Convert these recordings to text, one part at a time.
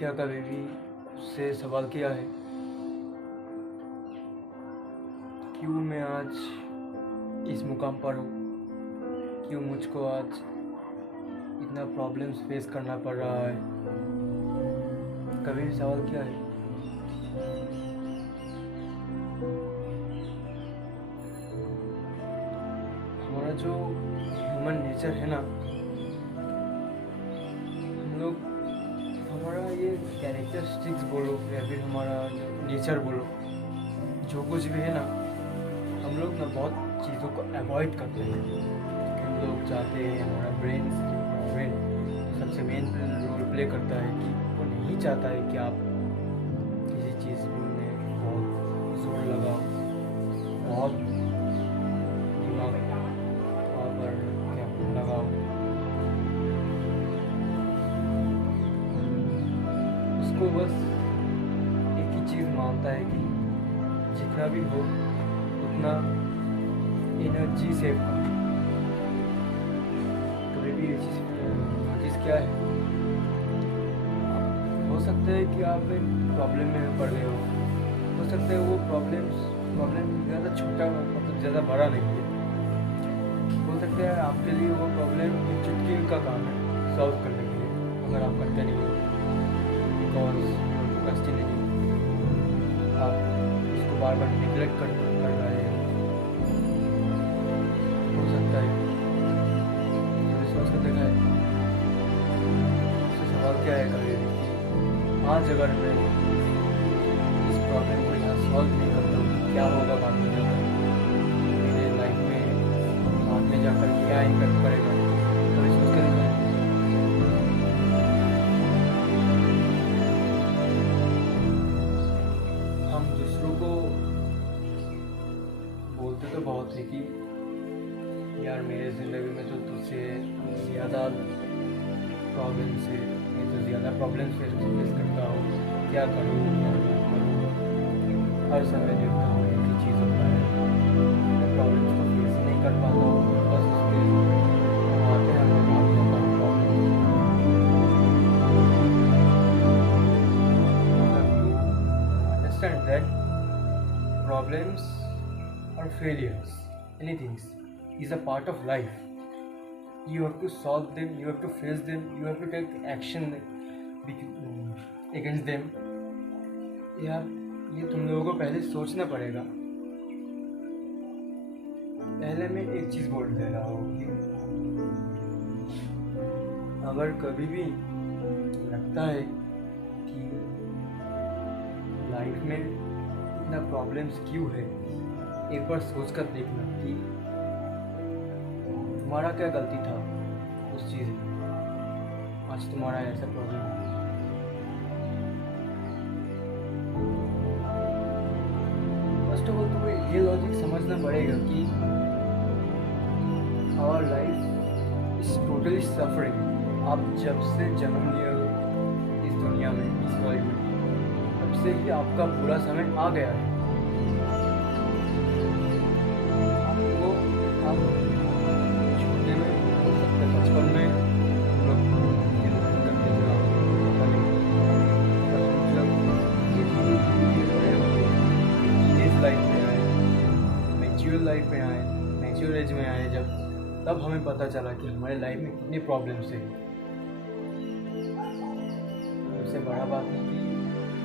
क्या कभी भी उससे सवाल किया है क्यों मैं आज इस मुकाम पर हूँ? क्यों मुझको आज इतना प्रॉब्लम्स फेस करना पड़ रहा है? कभी भी सवाल किया है? हमारा जो ह्यूमन नेचर है ना, हम लोग हमारा ये कैरेक्टरिस्टिक्स बोलो या फिर हमारा नेचर बोलो, जो कुछ भी है ना, हम लोग ना बहुत चीज़ों को अवॉइड करते हैं। हम लोग चाहते हैं, हमारा ब्रेन सबसे मेन रोल प्ले करता है कि वो नहीं चाहता है कि आप किसी चीज़ में बहुत जोर लगाओ, बहुत दिमाग वहाँ पर क्या लगाओ। उसको बस एक ही चीज़ मानता है कि जितना भी हो उतना एनर्जी सेव करो। कभी भी ये चीज़ क्या है, हो सकता है कि आप एक प्रॉब्लम में पड़ गए हो सकता है वो प्रॉब्लम ज़्यादा छोटा मतलब ज़्यादा बड़ा नहीं है। हो सकता है आपके लिए वो प्रॉब्लम एक चुटकी का काम है सॉल्व करने के लिए, अगर आप करते नहीं हो बिकॉज प्रोक्रेस्टिनेटिंग, आप उसको बार बार निगलेक्ट कर रहे हैं। हो सकता है कभी सोच कर देखा है सवाल क्या है कभी भी, आज अगर मैं इस प्रॉब्लम को यहाँ सॉल्व नहीं करता हूँ क्या होगा बाद में जाकर, मेरे लाइफ में बाद में जाकर क्या इम्पैक्ट पड़ेगा? कभी सोच कर देखा है? हम दूसरों को बोलते तो बहुत है कि यार मेरे ज़िंदगी में तो तुझसे ज़्यादा प्रॉब्लम्स है, मैं तो ज़्यादा प्रॉब्लम्स फेस करता हूँ, क्या करूँ क्या ना करूँ। हर समय देखता हूँ एक ही चीज़ होता है, मैं प्रॉब्लम्स को फेस नहीं कर पाता हूँ, बस उसके आते हैं मैं भाग जाता हूँ प्रॉब्लम। अंडरस्टैंड दैट प्रॉब्लम्स और failures, anything is a part of life. You have to solve them, you have to face them, you have to take action against them. यार ये तुम लोगों को पहले सोचना पड़ेगा। पहले मैं एक चीज़ बोल दे रहा हूँ कि अगर कभी भी लगता है कि लाइफ में इतना प्रॉब्लम्स क्यों है, एक बार सोच कर देखना कि तुम्हारा क्या गलती था उस चीज़ में, आज तुम्हारा ऐसा प्रॉब्लम है। फर्स्ट ऑफ ऑल तुम्हें ये लॉजिक समझना पड़ेगा कि our life is totally suffering. आप जब से जन्म लिए हो इस दुनिया में, इस वर्ल्ड में, तब से ही आपका पूरा समय आ गया है। आपको आप बचपन में हम लोग करते थे, टीनेज लाइफ में आए, मैच्योर लाइफ में आए, मैच्योर एज में आए जब, तब हमें पता चला कि हमारे लाइफ में कितनी प्रॉब्लम्स है। सबसे बड़ा बात है कि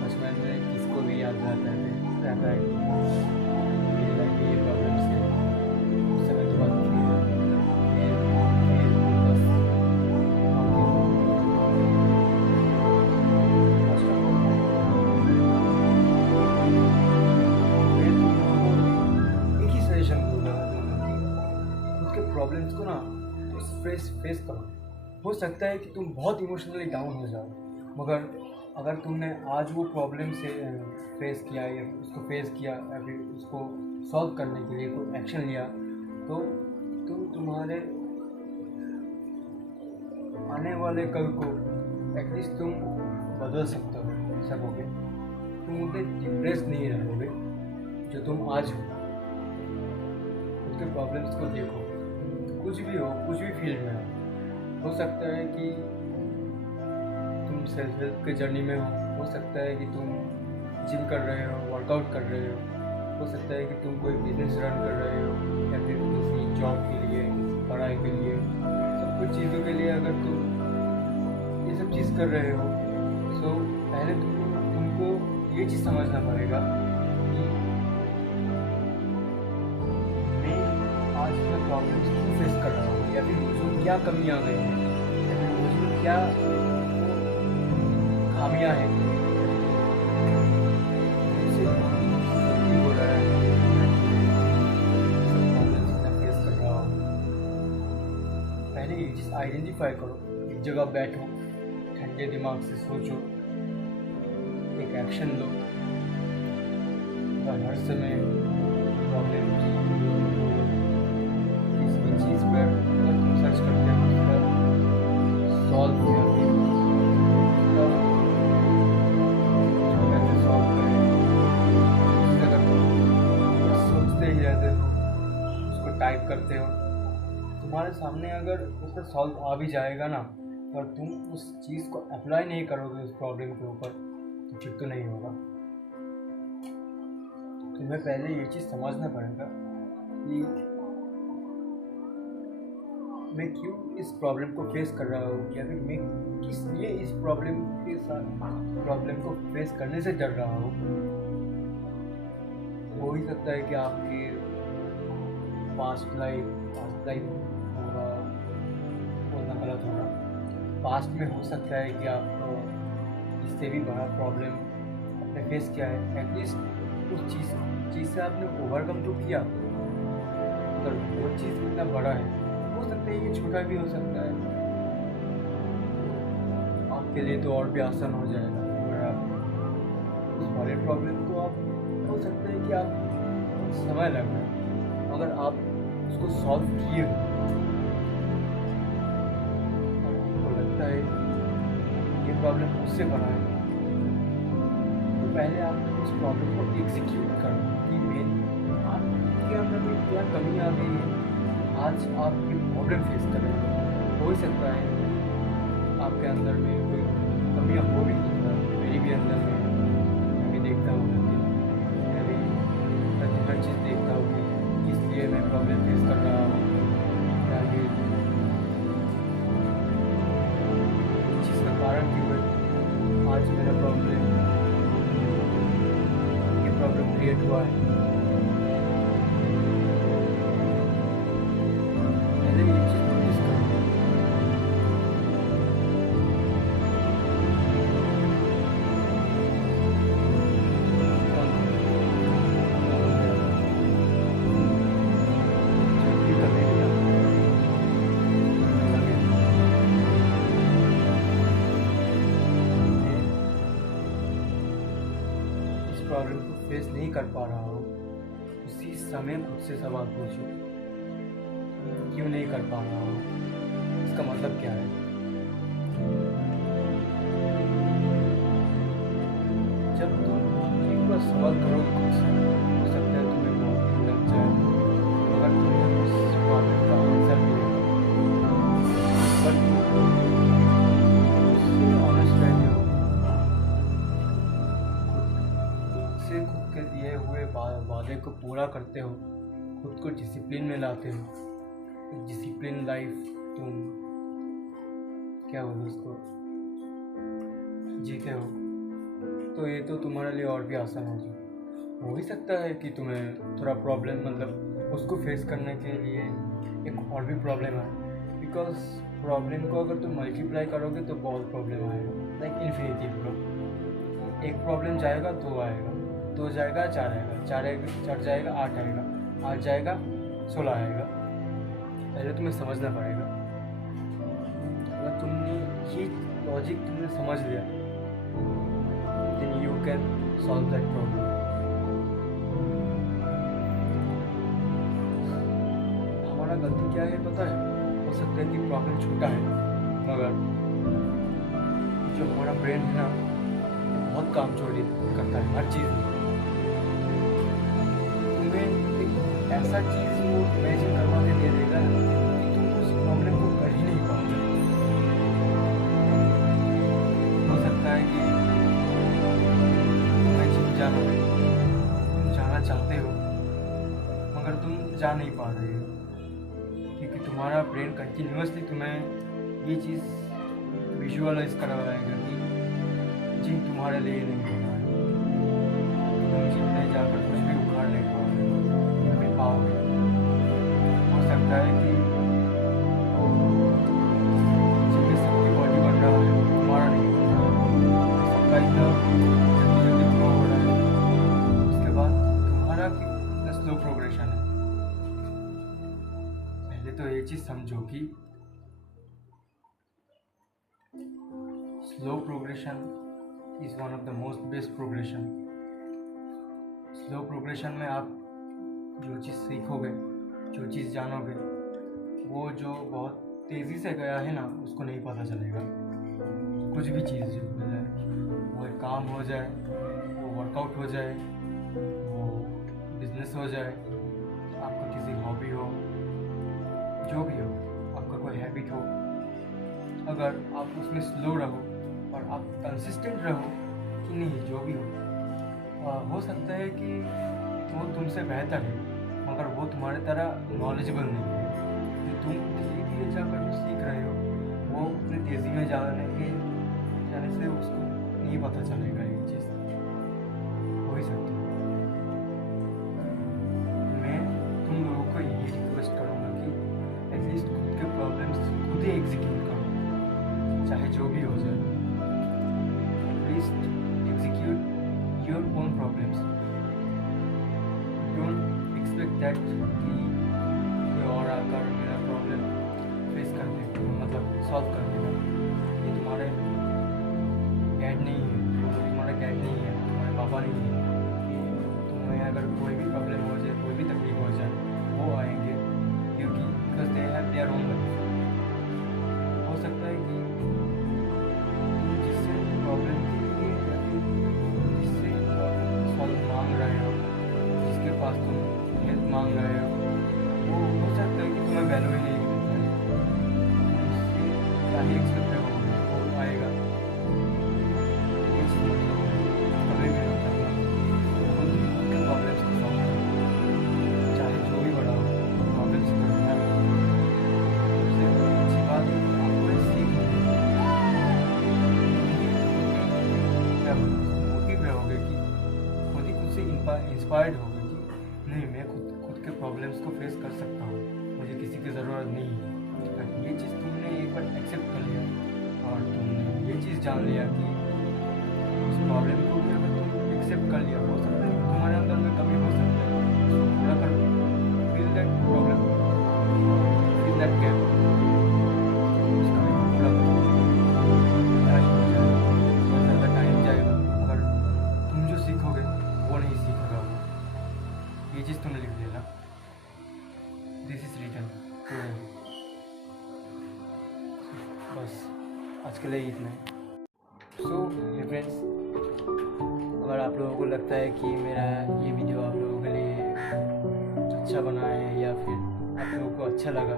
बचपन में किसको भी याद रहता है मेरी लाइफ में ये प्रॉब्लम्स है, उस समय तो बात प्रॉब्लम्स को ना फेस करो। हो सकता है कि तुम बहुत इमोशनली डाउन हो जाओ, मगर अगर तुमने आज वो प्रॉब्लम से फेस किया या उसको फेस किया या फिर उसको सॉल्व करने के लिए कोई एक्शन लिया, तो तुम तुम्हारे आने वाले कल को एटलीस्ट तुम बदल सकोगे। तुम उतने डिप्रेस नहीं रहोगे जो तुम आज हो। उसके प्रॉब्लम्स को देखो, कुछ भी हो, कुछ भी फील्ड में हो सकता है कि तुम तुम सेल्फ हेल्प के जर्नी में हो सकता है कि तुम जिम कर रहे हो, वर्कआउट कर रहे हो सकता है कि तुम कोई बिजनेस रन कर रहे हो या फिर किसी जॉब के लिए, पढ़ाई के लिए, सब कुछ चीज़ों के लिए अगर तुम ये सब चीज़ कर रहे हो तो पहले तुमको ये चीज़ समझना पड़ेगा कि मैं आज मैं प्रॉब्लम्स क्यों फेस कर रहा हूँ, या फिर मुझे क्या कमियाँ आ गई हैं, या फिर मुझे क्या खामियाँ हैं मुझसे गलती हो रहा है, प्रॉब्लम्स इतना फेस कर रहा हूँ। पहले ये चीज़ आइडेंटिफाई करो, एक जगह बैठो, ठंडे दिमाग से सोचो, एक एक्शन लो। और हर समय प्रॉब्लम किसी चीज़ पर अगर तुम सर्च करते हो उसका सॉल्व या फिर उसका कैसे सॉल्व करें, अगर तुम सोचते ही रहते हो, उसको टाइप करते हो, तुम्हारे सामने अगर उसका सॉल्व आ भी जाएगा ना, और तुम उस चीज़ को अप्लाई नहीं करोगे उस प्रॉब्लम के ऊपर, तो फिर तो नहीं होगा। तुम्हें पहले ये चीज़ समझना पड़ेगा कि मैं क्यों इस प्रॉब्लम को फेस कर रहा हूँ, या फिर मैं किस लिए इस प्रॉब्लम को फेस करने से डर रहा हूँ। हो ही सकता है कि आपके पास्ट लाइफ होगा, बोलना गलत होगा, पास्ट में हो सकता है कि आपको इससे भी बड़ा प्रॉब्लम आपने फेस किया है, एटलीस्ट उस चीज़ से आपने ओवरकम तो किया। अगर वो चीज़ इतना बड़ा है, हो सकता है ये छोटा भी हो सकता है, आपके लिए तो और भी आसान हो जाएगा। अगर आप उस बड़े प्रॉब्लम को आप हो सकता है कि आप समय लग रहा है, अगर आप उसको सॉल्व किए हो और आपको लगता है ये प्रॉब्लम मुझसे बड़ा है, तो पहले आप उस प्रॉब्लम को एग्जीक्यूट करो कि आपके अंदर में क्या कमी आ गई है, आज आप ये प्रॉब्लम फेस कर रहे हो। हो ही सकता है आपके अंदर में कोई कमियाँ हो भी सकता है, मेरी भी अंदर में, मैं भी देखता हूँ, मैं भी हर चीज़ देखता हूँ कि इसलिए मैं प्रॉब्लम फेस कर रहा हूँ, या फिर इस चीज़ का कारण क्यों है आज मेरा प्रॉब्लम क्रिएट हुआ है। पहले ये चीज़ नोटिस करो। जब भी कभी भी लगे इस प्रॉब्लम को फेस नहीं कर पा रहा हूँ, उसी समय खुद से सवाल पूछो, क्यों नहीं कर पा रहा हूँ, इसका मतलब क्या है। जब तुम एक बार सवाल करोगे खुद से, हो सकता है तुम्हें बहुत दिन लग जाए, मगर तुम्हें उस प्रॉब्लम का आंसर मिलेगा। बट उससे ऑनेस्ट रहते हो, से खुद के दिए हुए वादे को पूरा करते हो, खुद को डिसिप्लिन में लाते हो, एक डिसिप्लिन लाइफ तुम क्या बोलो उसको जीते हो, तो ये तो तुम्हारे लिए और भी आसान हो जाए। हो ही सकता है कि तुम्हें थोड़ा प्रॉब्लम, मतलब उसको फेस करने के लिए एक और भी प्रॉब्लम है, बिकॉज प्रॉब्लम को अगर तुम मल्टीप्लाई करोगे तो बहुत प्रॉब्लम आएगा, लाइक इन्फिनिटी ब्रो। एक प्रॉब्लम जाएगा, दो आएगा, दो जाएगा, चार आएगा, चार जाएगा, आठ आएगा, आठ जाएगा, 16 आएगा। पहले तुम्हें समझना पड़ेगा। अगर तुमने ये लॉजिक तुमने समझ लिया, then you can solve that problem. हमारा गलती क्या है पता है? हो सकता है कि प्रॉब्लम छोटा है, मगर जो हमारा ब्रेन है ना, बहुत काम चोरी करता है हर चीज़ में। तुम्हें एक ऐसा चीज़ वो इमेजिन करवा के दे देगा कि तुम उस प्रॉब्लम को कर ही नहीं पाओगे। हो तुम जा नहीं पा रहे हो, क्योंकि तुम्हारा ब्रेन कंटिन्यूसली तुम्हें ये चीज़ विजुअलाइज करवाएगा कि जिम तुम्हारे लिए नहीं होना है, तुम जिम में जाकर कुछ भी उखाड़ नहीं पाओगे, कभी पाओगे। हो सकता है कि जिम में सबकी बॉडी बन रहा है, तुम्हारा नहीं बन रहा है, सबका इतना जल्दी जल्दी ग्रो हो रहा है, उसके बाद तुम्हारा कितना स्लो प्रोग्रेशन है। पहले तो ये चीज़ समझो कि slow progression is one of the most best progression. Slow progression में आप जो चीज़ सीखोगे, जो चीज़ जानोगे, वो जो बहुत तेज़ी से गया है ना, उसको नहीं पता चलेगा। कुछ भी चीज़ जो हो जाए, वो एक काम हो जाए, वो वर्कआउट हो जाए, वो बिजनेस हो जाए, आपका किसी हॉबी हो, जो भी हो, आपका कोई हैबिट हो, अगर आप उसमें स्लो रहो और आप कंसिस्टेंट रहो कि नहीं, जो भी हो सकता है कि वो तुमसे बेहतर है, मगर वो तुम्हारे तरह नॉलेजेबल नहीं है। जो तुम धीरे धीरे जाकर जो सीख रहे हो, वो उतनी तेज़ी में जाने से उसको नहीं पता चलेगा। ये चीज़ हो ही सकती है। मैं तुम लोगों को यही रिक्वेस्ट करूँगा कि एटलीस्ट खुद के प्रॉब्लम्स खुद ही एग्जीक्यूट करो, चाहे जो भी हो जाए। At least execute your own problems. Don't expect that कि कोई और आकर मेरा प्रॉब्लम फेस कर देगा, मतलब सॉल्व कर देगा। ये तुम्हारे डैड नहीं है, तुम्हारा डैड नहीं है, तुम्हारे पापा नहीं है कि तुम्हें अगर कोई भी प्रॉब्लम हो जाए, कोई भी तकलीफ हो जाए, वो आएंगे, क्योंकि because they have their own life. हो सकता है कि तुम जिससे प्रॉब्लम के लिए या फिर जिससे सॉल्व मांग रहे हो, जिसके पास तुम हेल्प मांग रहे हो, वो हो सकता है कि तुम्हें वैल्यू ही नहीं देता है। उससे क्या ही एक्सपेक्ट करोगे, वो आएगा। ये चीज़ मतलब कभी भी नहीं करना। खुद ही खुद के प्रॉब्लम्स को सॉल्व करो, चाहे जो भी बड़ा हो, प्रॉब्लम्स को करना। सबसे अच्छी बात है कि आपको ये सीख मिलेगी, क्या मोटिव रहोगे कि खुद ही खुद से इंस्पायर्ड होगे कि नहीं, मैं खुद के प्रॉब्लम्स को फेस कर सकता हूँ, मुझे किसी की ज़रूरत नहीं है। ये चीज़ तुमने एक बार एक्सेप्ट कर लिया और तुमने ये चीज़ जान लिया कि उस प्रॉब्लम को भी अगर तुम एक्सेप्ट कर लिया, हो सकता है कि तुम्हारे अंदर में कमी हो सकता है, उसको पूरा कर लो। Fill that problem, fill that gap, उसका पूरा करो। टाइम हो जाएगा, बहुत ज़्यादा टाइम जाएगा, अगर तुम जो सीखोगे वो नहीं सीखेगा वो। ये चीज़ तुमने लिख देना, दिस इज रिटन। बस आज के लिए इतना है। सो मेरे फ्रेंड्स, अगर आप लोगों को लगता है कि मेरा ये वीडियो आप लोगों के लिए अच्छा बना है या फिर आप लोगों को अच्छा लगा,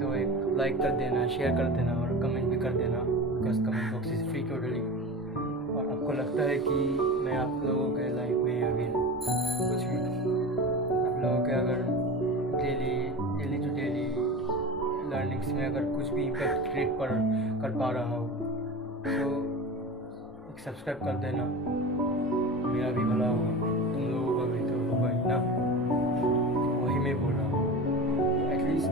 तो एक लाइक कर देना, शेयर कर देना और कमेंट भी कर देना, because comment box is free totally. और आपको लगता है कि मैं आप लोगों के लाइफ में अगर कुछ भी, आप लोगों के अगर डेली टू डेली लर्निंग्स में अगर कुछ भी इम्पैक्ट क्रिएट कर पा रहा हो, तो एक सब्सक्राइब कर देना, मेरा भी भला होगा, तुम लोगों का भी तो होगा ही ना। वही मैं बोल रहा हूँ। एटलीस्ट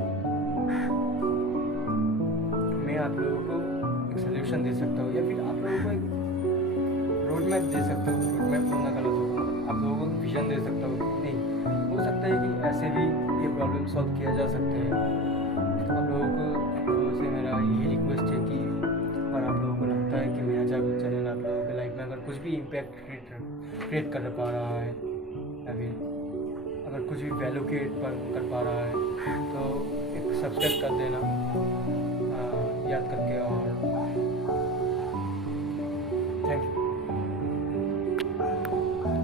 मैं आप लोगों को एक सोल्यूशन दे सकता हूँ, या फिर आप लोगों को एक रोड मैप दे सकता हूँ। रोड मैप बोलना गलत होगा, आप लोगों को विजन दे सकता हूँ। नहीं, हो सकता है कि ऐसे भी ये प्रॉब्लम सॉल्व किया जा सकते हैं। आप लोगों से मेरा यही रिक्वेस्ट है कि अगर आप लोगों को लगता है कि मेरा चैनल आप लोगों के लाइफ में अगर कुछ भी इम्पैक्ट क्रिएट कर पा रहा है, या फिर अगर कुछ भी वैल्यू क्रिएट कर पा रहा है, तो एक सब्सक्राइब कर देना याद करके। और थैंक यू।